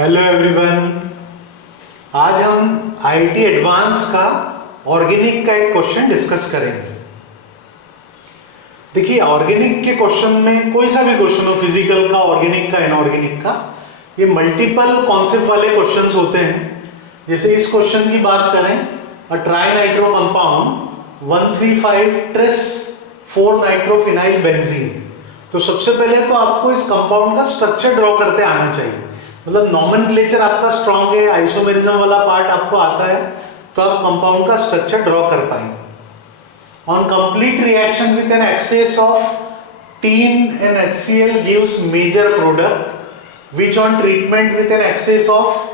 Hello everyone. आज हम IT advance का ऑर्गेनिक का एक क्वेश्चन डिस्कस करेंगे। देखिए, ऑर्गेनिक के क्वेश्चन में कोई सा भी क्वेश्चन हो, फिजिकल का, ऑर्गेनिक का, इनऑर्गेनिक का, ये मल्टीपल कॉन्सेप्ट वाले क्वेश्चंस होते हैं। जैसे इस क्वेश्चन की बात करें, a tri nitro compound 135 tris 4 nitrophenyl benzene. तो सबसे पहले तो आपको इस कंपाउंड का स्ट्रक्चर ड्रॉ करते आना चाहिए। मतलब नॉमेनक्लेचर आपका स्ट्रॉन्ग है, आइसोमेरिज्म वाला पार्ट आपको आता है, तो आप कंपाउंड का स्ट्रक्चर ड्रॉ कर पाएंगे। On complete reaction with an excess of teen and HCl gives major product which on treatment with an excess of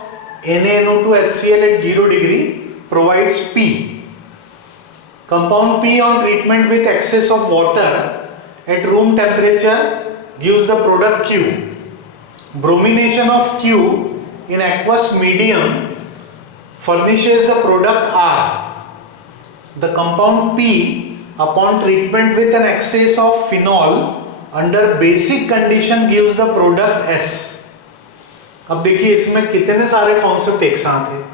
NaNO2 HCl at 0 degree provides P. Compound P on treatment with excess of water at room temperature gives the product Q. Bromination of Q in aqueous medium furnishes the product R. The compound P upon treatment with an excess of phenol under basic condition gives the product S. अब देखिए इसमें कितने सारे concept एक साथ हैं।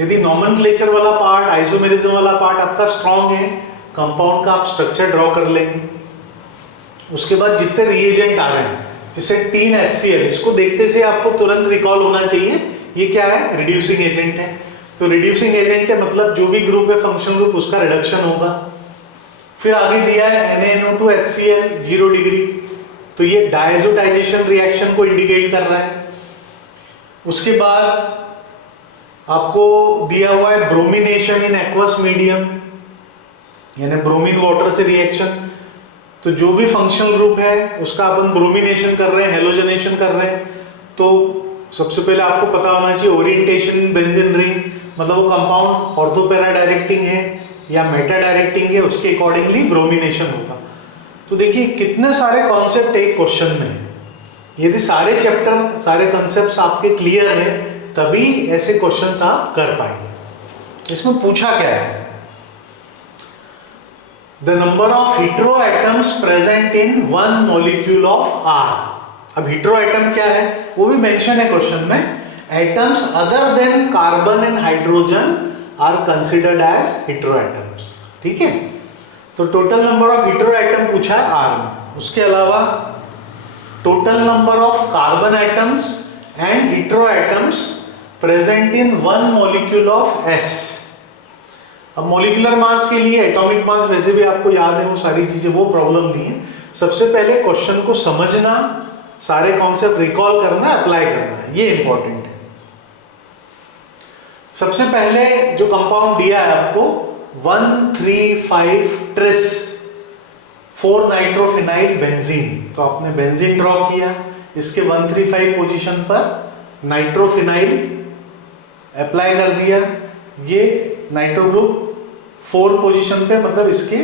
यदि nomenclature वाला पार्ट, आइसोमेरिज्म वाला पार्ट आपका स्ट्रॉन्ग है, कंपाउंड का आप स्ट्रक्चर ड्रॉ कर लेंगे। उसके बाद जितने रिएजेंट आ रहे हैं, जैसे टीन HCl, इसको देखते से आपको तुरंत रिकॉल होना चाहिए, ये क्या है? रिड्यूसिंग एजेंट है। तो रिड्यूसिंग एजेंट है मतलब जो भी ग्रुप है फंक्शनल ग्रुप, उसका रिडक्शन होगा। फिर आगे दिया है NaNO2 HCl 0 डिग्री, तो ये डायजोटाइजेशन रिएक्शन को इंडिकेट कर रहा है। उसके बाद आपको दिया हुआ है ब्रोमिनेशन इन एक्वस मीडियम, यानी ब्रोमीन वाटर से रिएक्शन। तो जो भी फंक्शनल ग्रुप है उसका अपन ब्रोमिनेशन कर रहे हैं, हेलोजनेशन कर रहे हैं। तो सबसे पहले आपको पता होना चाहिए ओरिएंटेशन इन बेंजीन रिंग, मतलब वो कंपाउंड ऑर्थो पैरा डायरेक्टिंग है या मेटा डायरेक्टिंग है, उसके अकॉर्डिंगली ब्रोमिनेशन होगा। तो देखिए कितने सारे कॉन्सेप्ट एक क्वेश्चन में है। यदि सारे चैप्टर, सारे कॉन्सेप्ट्स आपके क्लियर है, तभी ऐसे क्वेश्चंस आप कर पाएंगे। इसमें पूछा क्या है? The number of heteroatoms present in one molecule of R. अब heteroatom क्या है वो भी मेंशन है क्वेश्चन में। Atoms other than carbon and hydrogen are considered as heteroatoms. ठीक है, तो टोटल नंबर ऑफ heteroatom पूछा है R में। उसके अलावा total number of carbon atoms and heteroatoms present in one molecule of S. अब मॉलिक्यूलर मास के लिए एटॉमिक मास वैसे भी आपको याद है, वो सारी चीजें, वो प्रॉब्लम नहीं है। सबसे पहले क्वेश्चन को समझना, सारे कॉन्सेप्ट रिकॉल करना, अप्लाई करना है, ये इंपॉर्टेंट है। सबसे पहले जो कंपाउंड दिया है आपको 135 ट्रिस 4 नाइट्रोफिनाइल बेंजीन, तो आपने बेंजीन ड्रॉ किया, इसके 135 पोजीशन पर नाइट्रोफिनाइल अप्लाई कर दिया। ये नाइट्रो ग्रुप 4 पोजीशन पे, मतलब इसके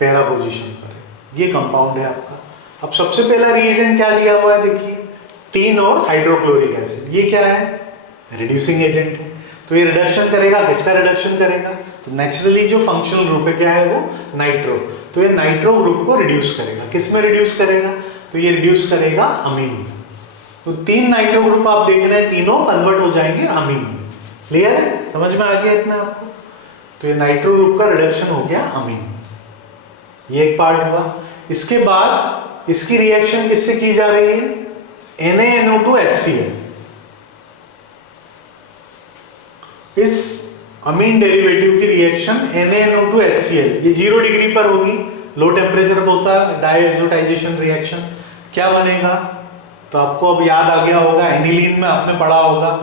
पैरा पोजीशन पर है। ये कंपाउंड है आपका। अब सबसे पहला रिएजेंट क्या दिया हुआ है? देखिए टीन और हाइड्रोक्लोरिक एसिड। ये क्या है? रिड्यूसिंग एजेंट है। तो ये रिडक्शन करेगा, किसका रिडक्शन करेगा? तो नेचुरली जो फंक्शनल ग्रुप है क्या है वो? नाइट्रो। तो ये नाइट्रो ग्रुप को रिड्यूस करेगा। किस में रिड्यूस करेगा? तो ये रिड्यूस करेगा अमीन में। तो 3 नाइट्रो ग्रुप आप देख रहे हैं, तीनों कन्वर्ट हो जाएंगे अमीन में। क्लियर है? समझ में आ गया इतना आपको? तो ये नाइट्रो ग्रुप का रिडक्शन हो गया अमीन, ये एक पार्ट हुआ। इसके बाद इसकी रिएक्शन किससे की जा रही है? NaNO2 HCl। इस अमीन डेरिवेटिव की रिएक्शन NaNO2 HCl, ये 0 डिग्री पर होगी, लो टेम्परेचर पर होता है डायजोटाइजेशन रिएक्शन। क्या बनेगा? तो आपको अब याद आ गया होगा, एनिलीन में आपने पढ़ा होगा।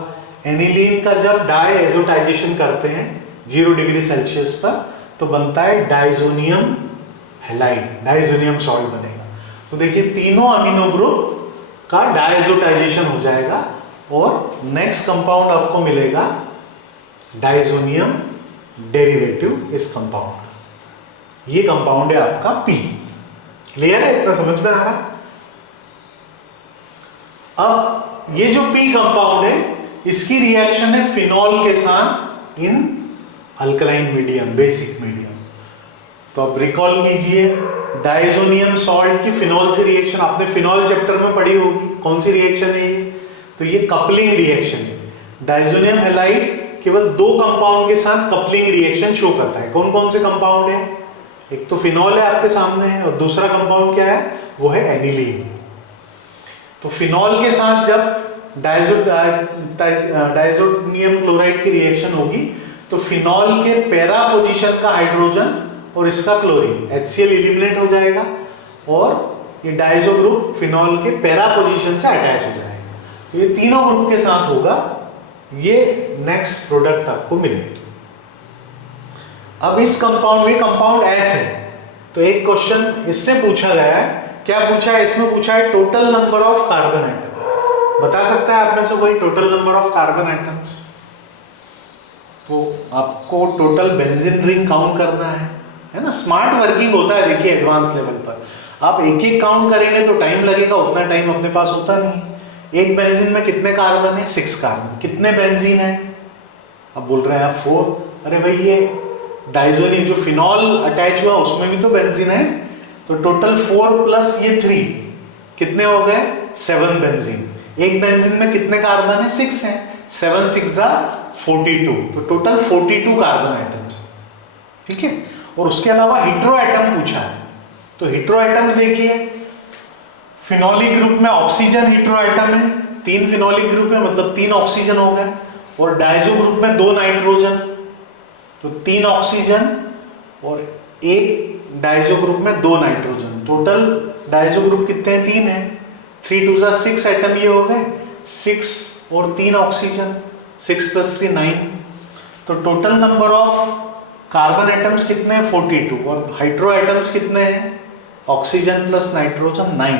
एनिलीन का जब डायजोटाइजेशन करते हैं 0 डिग्री सेल्सियस पर, तो बनता है डाइजोनियम हैलाइड, डाइजोनियम सॉल्ट बनेगा। तो देखिए तीनों अमीनो ग्रुप का डायजोटाइजेशन हो जाएगा और नेक्स्ट कंपाउंड आपको मिलेगा डाइजोनियम डेरिवेटिव इस कंपाउंड का। ये कंपाउंड है आपका P। क्लियर है? इतना समझ में आ रहा है? अब ये जो P कंपाउंड है, इसकी रिएक्शन है फिनॉल के साथ in alkaline medium, basic medium. तो अब रिकॉल कीजिए, डाइजोनियम सॉल्ट की फिनॉल से रिएक्शन आपने फिनॉल चैप्टर में पढ़ी होगी। कौन सी रिएक्शन है ये? तो ये कपलिंग रिएक्शन है। डाइजोनियम हैलाइड केवल दो कंपाउंड के साथ कपलिंग रिएक्शन शो करता है। कौन कौन से कंपाउंड है? एक तो फिनॉल है आपके सामने है, और दूसरा कंपाउंड क्या है? वो है एनिलीन। तो फिनॉल के साथ जब डाइजोनियम क्लोराइड की रिएक्शन होगी तो फिनॉल के पैरा पोजीशन का हाइड्रोजन और इसका क्लोरीन HCl एलिमिनेट हो जाएगा, और ये डाइजो ग्रुप फिनॉल के पैरा पोजीशन से अटैच हो जाएगा। तो ये तीनों ग्रुप के साथ होगा, ये नेक्स्ट प्रोडक्ट आपको मिलेगा। अब इस कंपाउंड में कंपाउंड S है, तो एक क्वेश्चन इससे पूछा गया है। क्या पूछा है? इसमें पूछा है total number of carbon atom. बता सकता है आप में से कोई total number of carbon atoms? तो आपको टोटल बेंजीन रिंग काउंट करना है ना। स्मार्ट वर्किंग होता है, देखिए एडवांस लेवल पर आप एक एक काउंट करेंगे तो टाइम लगेगा, उतना टाइम अपने पास होता नहीं। एक बेंजीन में कितने कार्बन है? 6 कार्बन। कितने बेंजीन है? अब बोल रहे हैं आप 4। अरे भाई ये डाइजोनियम जो फिनॉल अटैच हुआ उसमें भी तो बेंजीन है, तो टोटल 4 प्लस ये 3 कितने हो गए? 7 बेंजीन। एक बेंजीन में कितने कार्बन है? 6 है। 7 6 42, तो टोटल 42 कार्बन एटम्स। ठीक है। और उसके अलावा हेटेरो एटम पूछा है, तो हेटेरो एटम्स देखिए, फिनोलिक ग्रुप में ऑक्सीजन हेटेरो एटम है, 3 फिनोलिक ग्रुप है मतलब 3 ऑक्सीजन हो गए, और डाइजो ग्रुप में 2 नाइट्रोजन, तो 3 ऑक्सीजन और एक डाइजो ग्रुप में 2 नाइट्रोजन। टोटल डाइजो ग्रुप कितने हैं? 3 है। 3 2 6 एटम ये हो गए, 6 और 3 ऑक्सीजन, 6 + 3 9। तो total number of carbon atoms कितने हैं? 42। और हाइड्रो एटम्स कितने हैं? Oxygen plus nitrogen 9।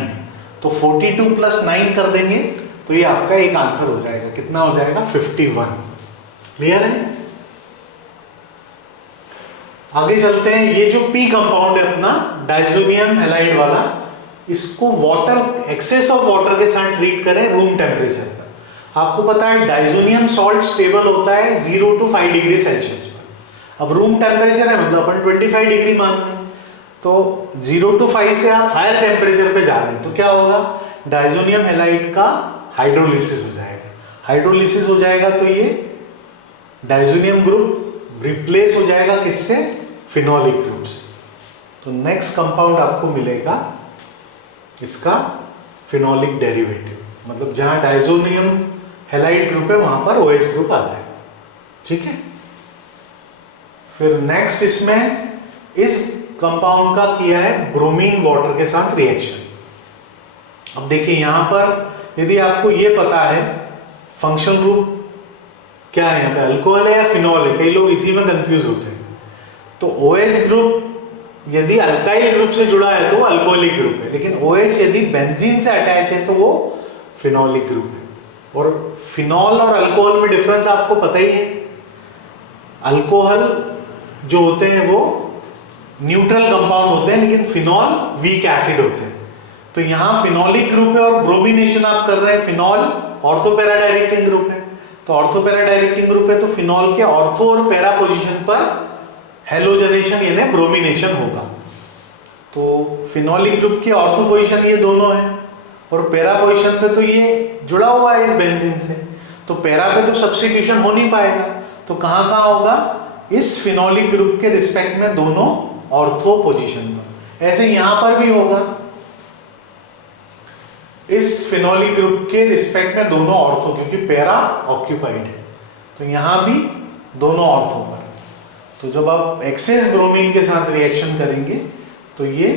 तो 42 + 9 कर देंगे तो ये आपका एक आंसर हो जाएगा। कितना हो जाएगा? 51। क्लियर है? आगे चलते हैं। ये जो P कंपाउंड है अपना डाइजोनियम हैलाइड वाला, इसको वाटर, एक्सेस ऑफ वाटर के साथ ट्रीट करें रूम टेम्परेचर पर। आपको पता है डाइजोनियम सॉल्ट स्टेबल होता है 0 to 5 डिग्री सेल्सियस पर। अब रूम टेम्परेचर है मतलब अपन 25 डिग्री मान लें, तो 0 to 5 से आप हायर टेम्परेचर पे जा रहे हैं तो क्या होगा? डाइजोनियम हैलाइड का हाइड्रोलिसिस हो जाएगा। हाइड्रोलिसिस हो जाएगा तो ये डाइजोनियम ग्रुप रिप्लेस हो जाएगा किससे? फिनोलिक ग्रुप से। तो नेक्स्ट कंपाउंड आपको मिलेगा इसका फिनोलिक डेरिवेटिव, मतलब जहां डाइजोनियम हैलाइड ग्रुप है वहां पर OH ग्रुप आ जाएगा। ठीक है। फिर नेक्स्ट इसमें इस कंपाउंड का किया है ब्रोमीन वाटर के साथ रिएक्शन। अब देखिए यहां पर यदि आपको ये पता है फंक्शनल ग्रुप क्या है, यहाँ पे अल्कोहल है या फिनॉल है, कई लोग इसी में कंफ्यूज होते हैं। तो OH ग्रुप यदि अल्काइल ग्रुप से जुड़ा है तो वो अल्कोहलिक ग्रुप है, लेकिन OH यदि बेंजीन से अटैच है तो वो फिनोलिक ग्रुप है। और फिनॉल और अल्कोहल में डिफरेंस आपको पता ही है। अल्कोहल जो होते हैं वो न्यूट्रल कंपाउंड होते हैं, लेकिन फिनॉल वीक एसिड होते हैं। तो यहाँ फिनोलिक ग्रुप है और ब्रोमिनेशन आप कर रहे हैं, phenol ortho para directing group है। तो ऑर्थो पैरा डायरेक्टिंग ग्रुप है तो फिनॉल के ऑर्थो और पैरा पोजीशन पर हेलोजनेशन यानी ब्रोमिनेशन होगा। तो फिनोलिक ग्रुप की ऑर्थो पोजीशन ये दोनों है, और पैरा पोजीशन पे तो ये जुड़ा हुआ है इस बेंजीन से, तो पैरा पे तो सब्स्टिट्यूशन हो नहीं पाएगा। तो कहाँ कहाँ होगा? इस फिनोलिक ग्रुप के रिस्पेक्ट में दोनों ऑर्थो पोजीशन पर। ऐसे यहां पर भी होगा, इस फिनोलिक ग्रुप के रिस्पेक्ट में दोनों ऑर्थो, क्योंकि पैरा ऑक्यूपाइड है, तो यहां भी दोनों ऑर्थो पर। तो जब आप एक्सेस ब्रोमीन के साथ रिएक्शन करेंगे तो ये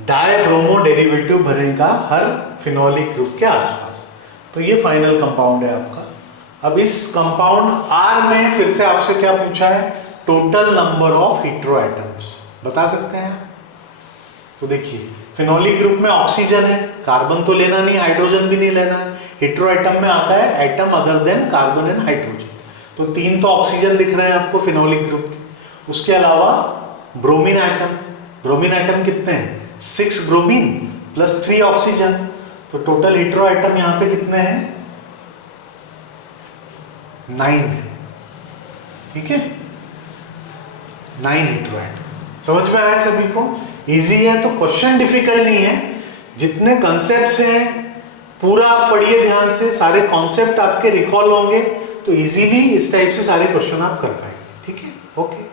डायब्रोमो डेरिवेटिव बनेगा हर फिनोलिक ग्रुप के आसपास। तो ये फाइनल कंपाउंड है आपका। अब इस कंपाउंड R में फिर से आपसे क्या पूछा है? Total number of hetero atoms बता सकते हैं आप? तो देखिए फिनोलिक ग्रुप में ऑक्सीजन है, कार्बन तो लेना नहीं, हाइड्रोजन भी नहीं लेना है। हेटेरो एटम में आता है atom other than carbon and hydrogen. तो 3 तो ऑक्सीजन दिख रहे हैं आपको फिनोलिक ग्रुप के। उसके अलावा ब्रोमीन एटम, ब्रोमीन एटम कितने हैं? 6 ब्रोमीन प्लस 3 ऑक्सीजन। तो टोटल हेटेरो एटम यहाँ पे कितने हैं? 9 है। ठीक है, 9 हेटेरो एटम। समझ में आया सभी को? इजी है, तो क्वेश्चन डिफिकल्ट नहीं है। जितने कंसेप्ट्स हैं पूरा आप पढ़िए ध्यान से, सारे कॉन्सेप्ट आपके रिकॉल होंगे तो इजीली इस टाइप से सारे क्वेश्चन आप कर पाएंगे। ठीक है, ओके।